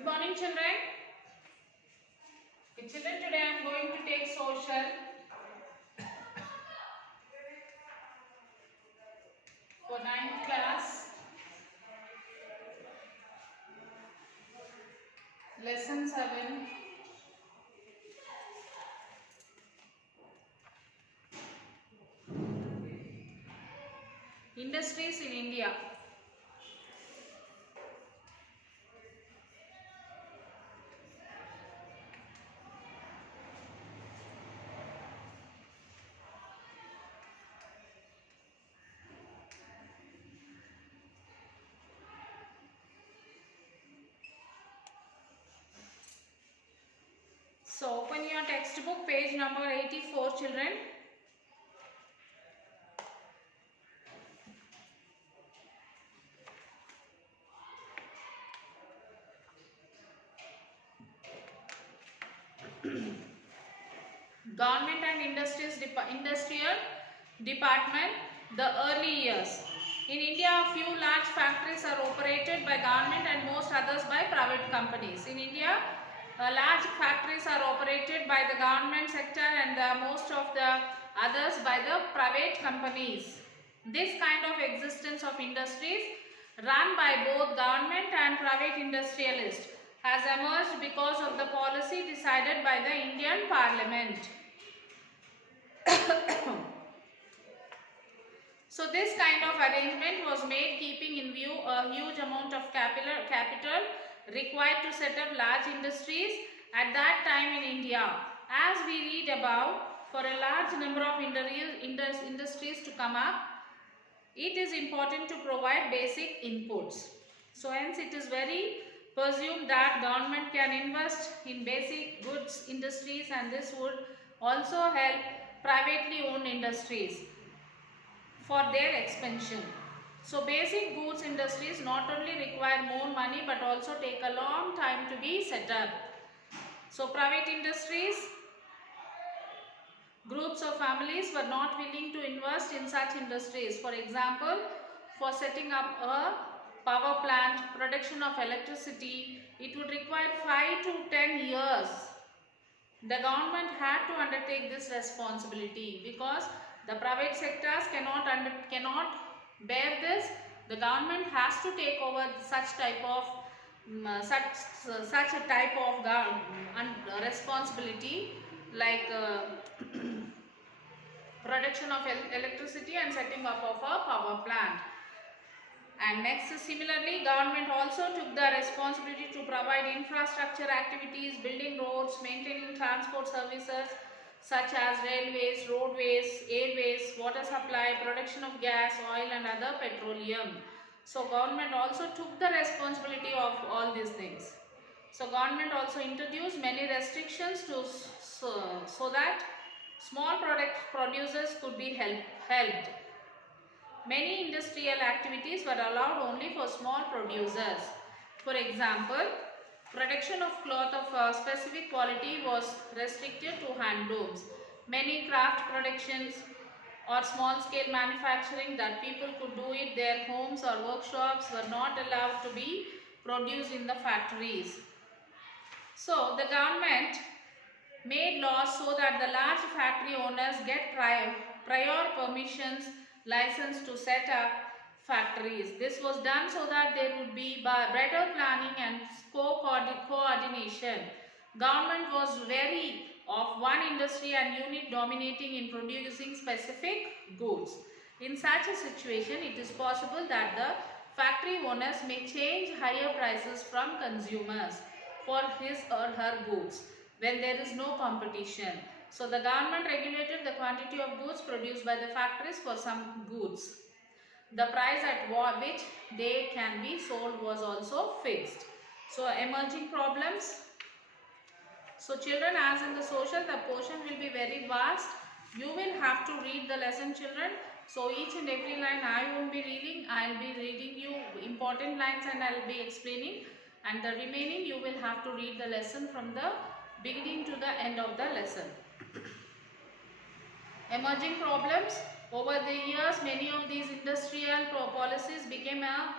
Good morning, children. Okay, children, today I am going to take social for 9th class, lesson 7. Industries in India. So open your textbook, page number 84, children. Government and Industrial Department, the early years. In India, a few large factories are operated by government and most others by private companies. In India, large factories are operated by the government sector and most of the others by the private companies. This kind of existence of industries run by both government and private industrialists has emerged because of the policy decided by the Indian Parliament. So this kind of arrangement was made keeping in view a huge amount of capital required to set up large industries at that time in India. As we read above, for a large number of industries to come up, it is important to provide basic inputs. So hence it is very presumed that government can invest in basic goods industries, and this would also help privately owned industries for their expansion. So basic goods industries not only require more money but also take a long time to be set up. So private industries, groups of families were not willing to invest in such industries. For example, for setting up a power plant, production of electricity, it would require 5 to 10 years. The government had to undertake this responsibility because the private sectors cannot bear this. The government has to take over such type of such a type of responsibility, like production of electricity and setting up of a power plant. And next, similarly, government also took the responsibility to provide infrastructure activities, building roads, maintaining transport services such as railways, roadways, airways, water supply, production of gas, oil and other petroleum. So government also took the responsibility of all these things. So government also introduced many restrictions to so that small producers could be helped. Many industrial activities were allowed only for small producers. For example, production of cloth of a specific quality was restricted to handlooms. Many craft productions or small scale manufacturing that people could do it their homes or workshops were not allowed to be produced in the factories. So the government made laws so that the large factory owners get prior permissions, license to set up factories. This was done so that there would be better planning and coordination. Government was wary of one industry and unit dominating in producing specific goods. In such a situation, it is possible that the factory owners may change higher prices from consumers for his or her goods when there is no competition. So the government regulated the quantity of goods produced by the factories. For some goods, the price at which they can be sold was also fixed. So emerging problems. So children, as in the social, the portion will be very vast. You will have to read the lesson, children. So each and every line I won't be reading. I will be reading you important lines and I will be explaining. And the remaining you will have to read the lesson from the beginning to the end of the lesson. Emerging problems. Over the years, many of these industrial policies became a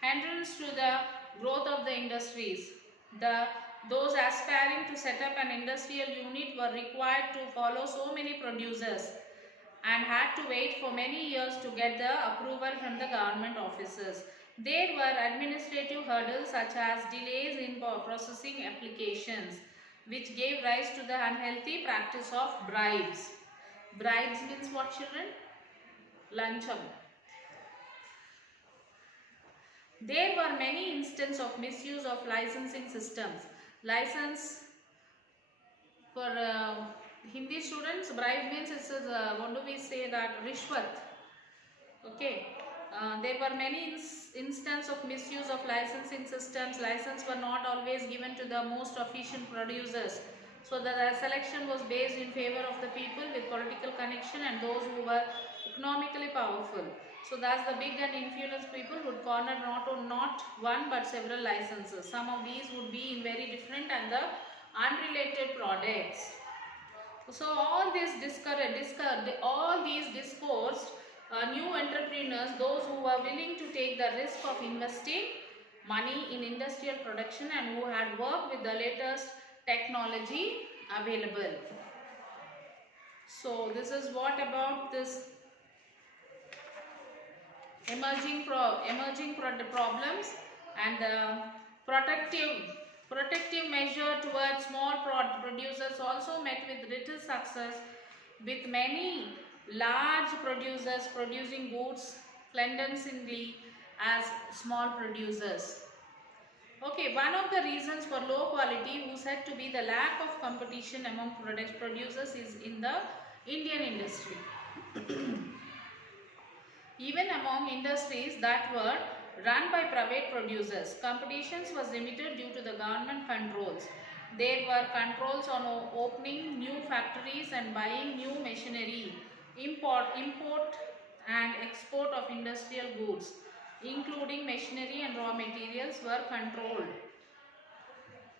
hindrance to the growth of the industries. Those aspiring to set up an industrial unit were required to follow so many producers and had to wait for many years to get the approval from the government officers. There were administrative hurdles such as delays in processing applications, which gave rise to the unhealthy practice of bribes. Bribes means what, children? Lancham. There were many instances of misuse of licensing systems. License for Hindi students, bribe means it's what do we say that? Rishwat. Okay. There were many instances of misuse of licensing systems. License were not always given to the most efficient producers. So the selection was based in favor of the people with political connection and those who were economically powerful. So thus the big and influenced people would corner not one but several licenses. Some of these would be in very different and the unrelated products. So all these discoursed new entrepreneurs, those who were willing to take the risk of investing money in industrial production and who had worked with the latest technology available. So this is what about this emerging problems and the protective measure towards small producers also met with little success, with many large producers producing goods clandestinely as small producers. Okay, one of the reasons for low quality was said to be the lack of competition among producers is in the Indian industry. Even among industries that were run by private producers, competitions was limited due to the government controls. There were controls on opening new factories and buying new machinery, import and export of industrial goods, including machinery and raw materials, were controlled.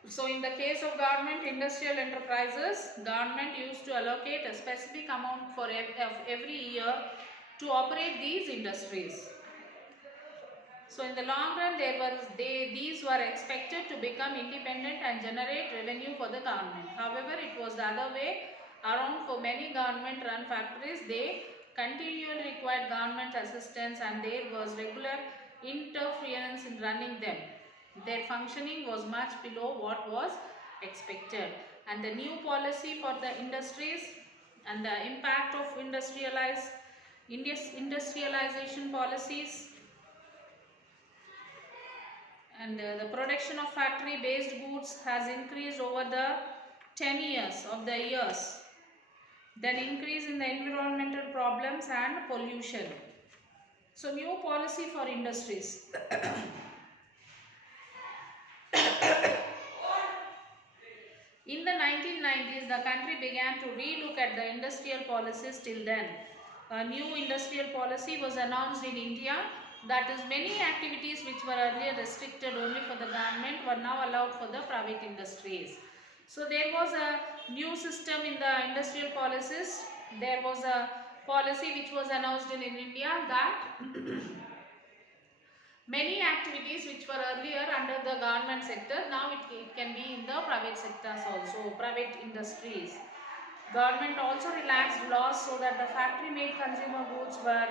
So in the case of government industrial enterprises, government used to allocate a specific amount for every year to operate these industries. So in the long run, these were expected to become independent and generate revenue for the government. However, it was the other way around for many government-run factories. They continually required government assistance and there was regular interference in running them. Their functioning was much below what was expected. And the new policy for the industries and the impact of industrialization policies and the production of factory based goods has increased over the 10 years of the years. Then increase in the environmental problems and pollution. So new policy for industries. In the 1990s, the country began to relook at the industrial policies till then. A new industrial policy was announced in India, that is many activities which were earlier restricted only for the government were now allowed for the private industries. So there was a new system in the industrial policies. There was a policy which was announced in India that many activities which were earlier under the government sector, now it can be in the private sectors also, private industries. Government also relaxed laws so that the factory-made consumer goods were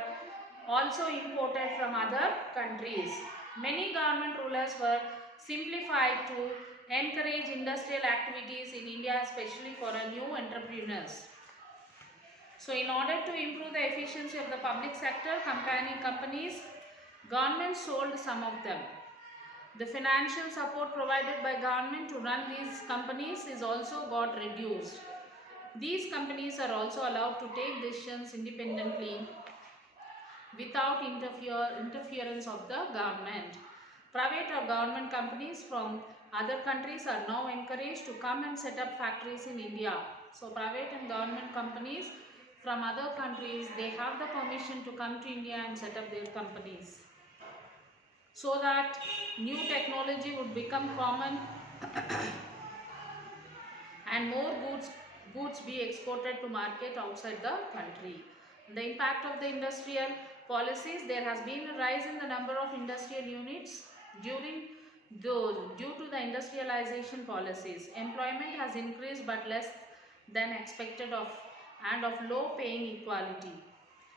also imported from other countries. Many government rulers were simplified to encourage industrial activities in India, especially for new entrepreneurs. So in order to improve the efficiency of the public sector companies, government sold some of them. The financial support provided by government to run these companies is also got reduced. These companies are also allowed to take decisions independently without interference of the government. Private or government companies from other countries are now encouraged to come and set up factories in India. So private and government companies from other countries, they have the permission to come to India and set up their companies, so that new technology would become common and more goods be exported to market outside the country. The impact of the industrial policies, there has been a rise in the number of industrial units during Though due to the industrialization policies, employment has increased but less than expected and of low paying equality.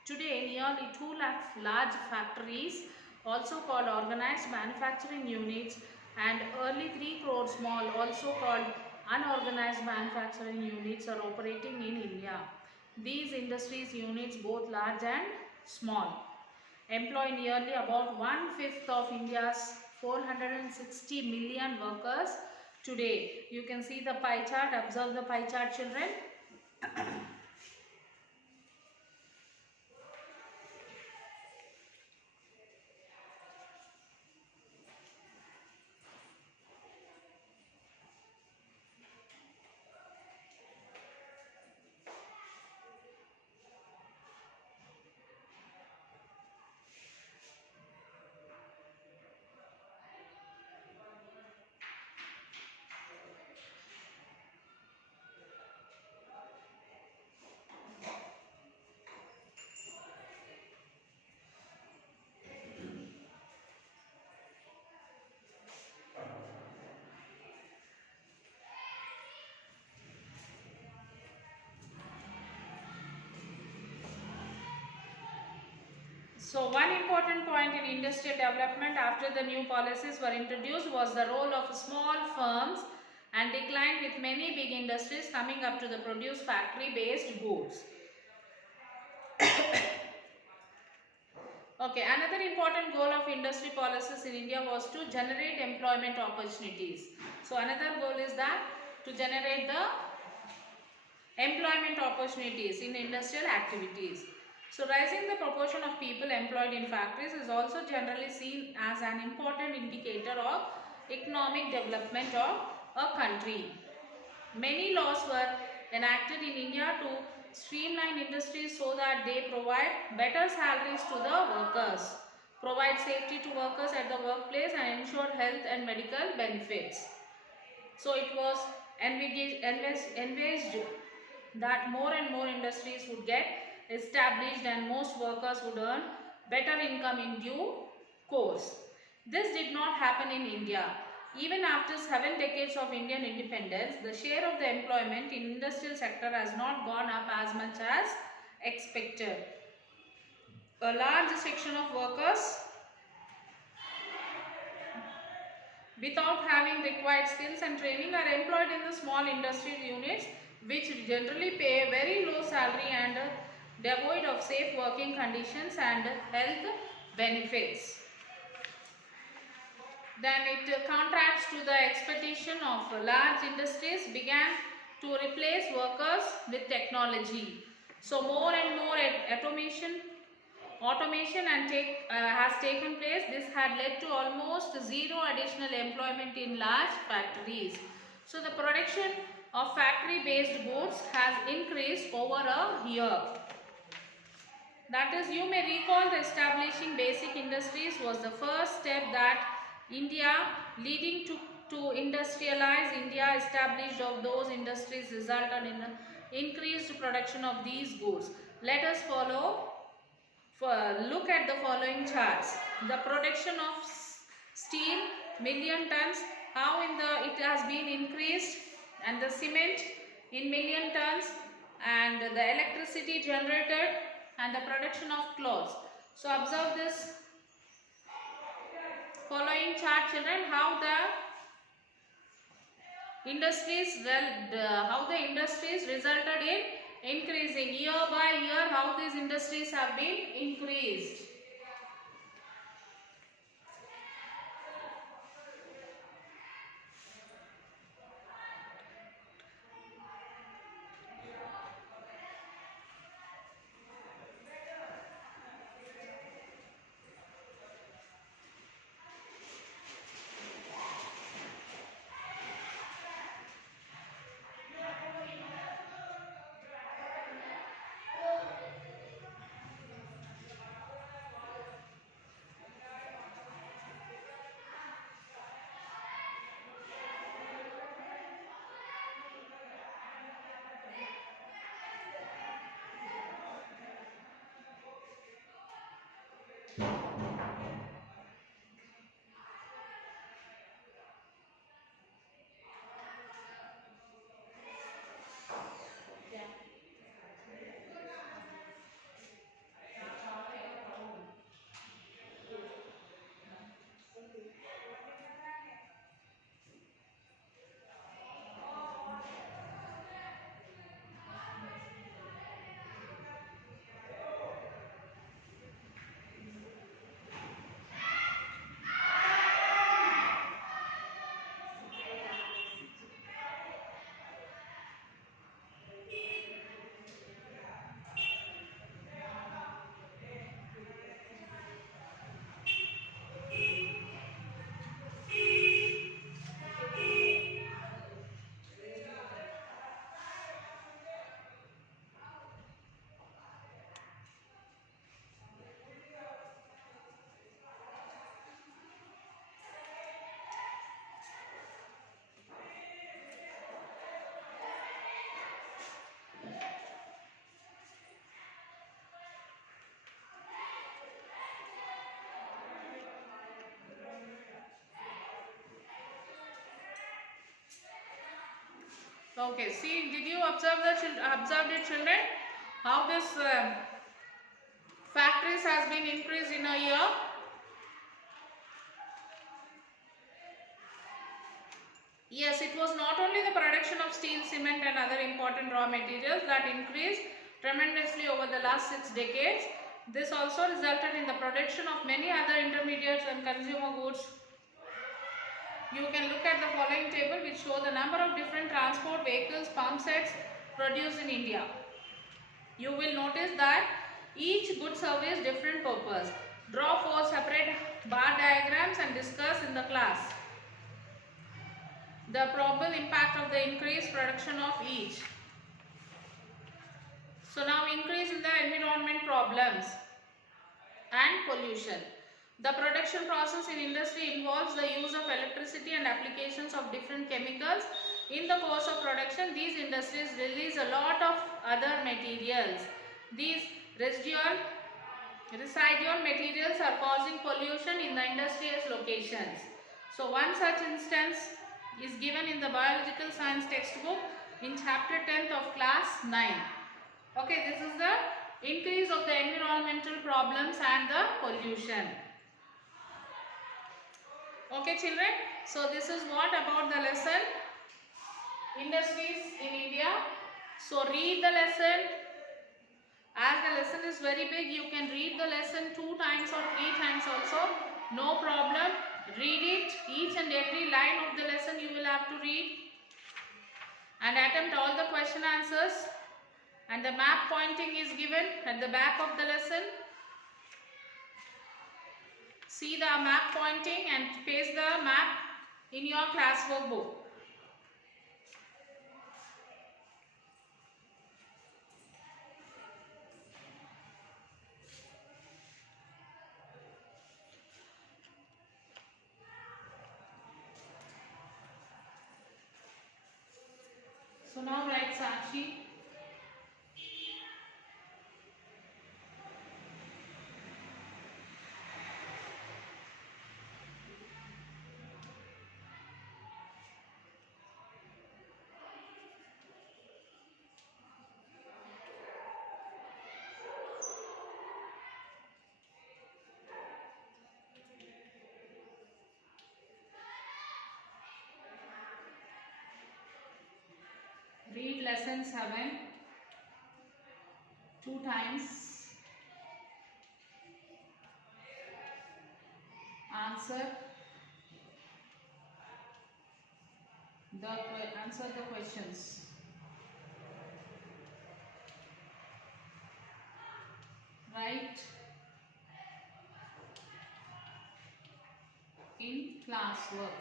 Today, nearly 2 lakh large factories, also called organized manufacturing units, and early 3 crore small, also called unorganized manufacturing units, are operating in India. These industries units, both large and small, employ nearly about one-fifth of India's 460 million workers today. You can see the pie chart. Observe the pie chart, children. So one important point in industrial development after the new policies were introduced was the role of small firms and decline, with many big industries coming up to the produce factory-based goods. Okay, another important goal of industry policies in India was to generate employment opportunities. So another goal is that to generate the employment opportunities in industrial activities. So rising the proportion of people employed in factories is also generally seen as an important indicator of economic development of a country. Many laws were enacted in India to streamline industries so that they provide better salaries to the workers, provide safety to workers at the workplace, and ensure health and medical benefits. So it was envisaged that more and more industries would get established and most workers would earn better income in due course. This did not happen in India. Even after 7 decades of Indian independence, the share of the employment in industrial sector has not gone up as much as expected. A large section of workers without having required skills and training are employed in the small industrial units, which generally pay a very low salary and devoid of safe working conditions and health benefits. Then it contrasts to the expectation of large industries began to replace workers with technology. So more and more automation has taken place. This had led to almost zero additional employment in large factories. So the production of factory-based goods has increased over a year. That is, you may recall the establishing basic industries was the first step that India, leading to industrialize India, established of those industries resulted in increased production of these goods. Let us look at the following charts. The production of steel, million tons, how it has been increased, and the cement in million tons, and the electricity generated, and the production of clothes. So observe this following chart, children, how the industries resulted in increasing year by year, how these industries have been increased. Okay, see, did you observe the children? How this factories has been increased in a year? Yes, it was not only the production of steel, cement and other important raw materials that increased tremendously over the last 6 decades. This also resulted in the production of many other intermediates and consumer goods. You can look at the following table which show the number of different transport vehicles, pump sets produced in India. You will notice that each good serves different purpose. Draw 4 separate bar diagrams and discuss in the class the probable impact of the increased production of each. So now increase in the environment problems and pollution. The production process in industry involves the use of electricity and applications of different chemicals. In the course of production, these industries release a lot of other materials. These residual materials are causing pollution in the industrial locations. So one such instance is given in the biological science textbook in chapter 10th of class 9. Okay, this is the increase of the environmental problems and the pollution. Okay children, so this is what about the lesson industries in India. So read the lesson. As the lesson is very big, you can read the lesson 2 times or 3 times also. No problem. Read it. Each and every line of the lesson you will have to read. And attempt all the question answers. And the map pointing is given at the back of the lesson. See the map pointing and paste the map in your classwork book. So now write Sakshi. Read lesson 7 2 times. Answer the questions. Write in classwork.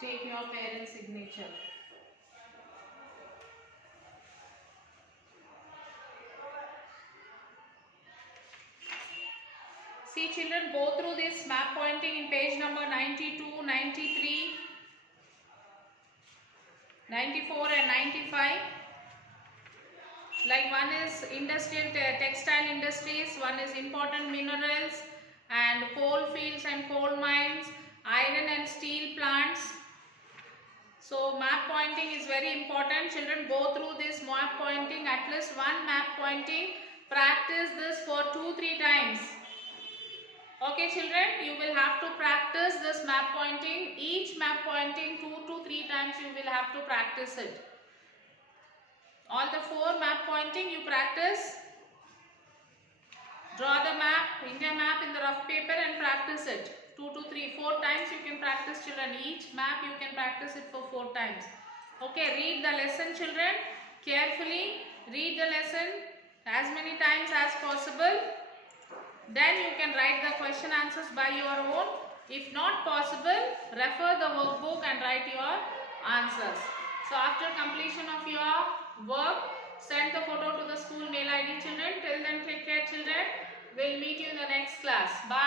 Take your parent's signature. See children, go through this map pointing in page number 92, 93, 94 and 95. Like one is industrial textile industries, one is important minerals and coal fields and coal mines, iron and steel plants. So map pointing is very important. Children, go through this map pointing, at least one map pointing. Practice this for 2-3 times. Okay children, you will have to practice this map pointing. Each map pointing 2 to 3 times you will have to practice it. All the 4 map pointing you practice. Draw the map, India map in the rough paper and practice it. 2 to 3, 4 times you can practice children. Each map you can practice it for 4 times. Okay, read the lesson children. Carefully read the lesson as many times as possible. Then you can write the question answers by your own. If not possible, refer the workbook and write your answers. So after completion of your work, send the photo to the school mail ID children. Till then, take care children. We'll meet you in the next class. Bye.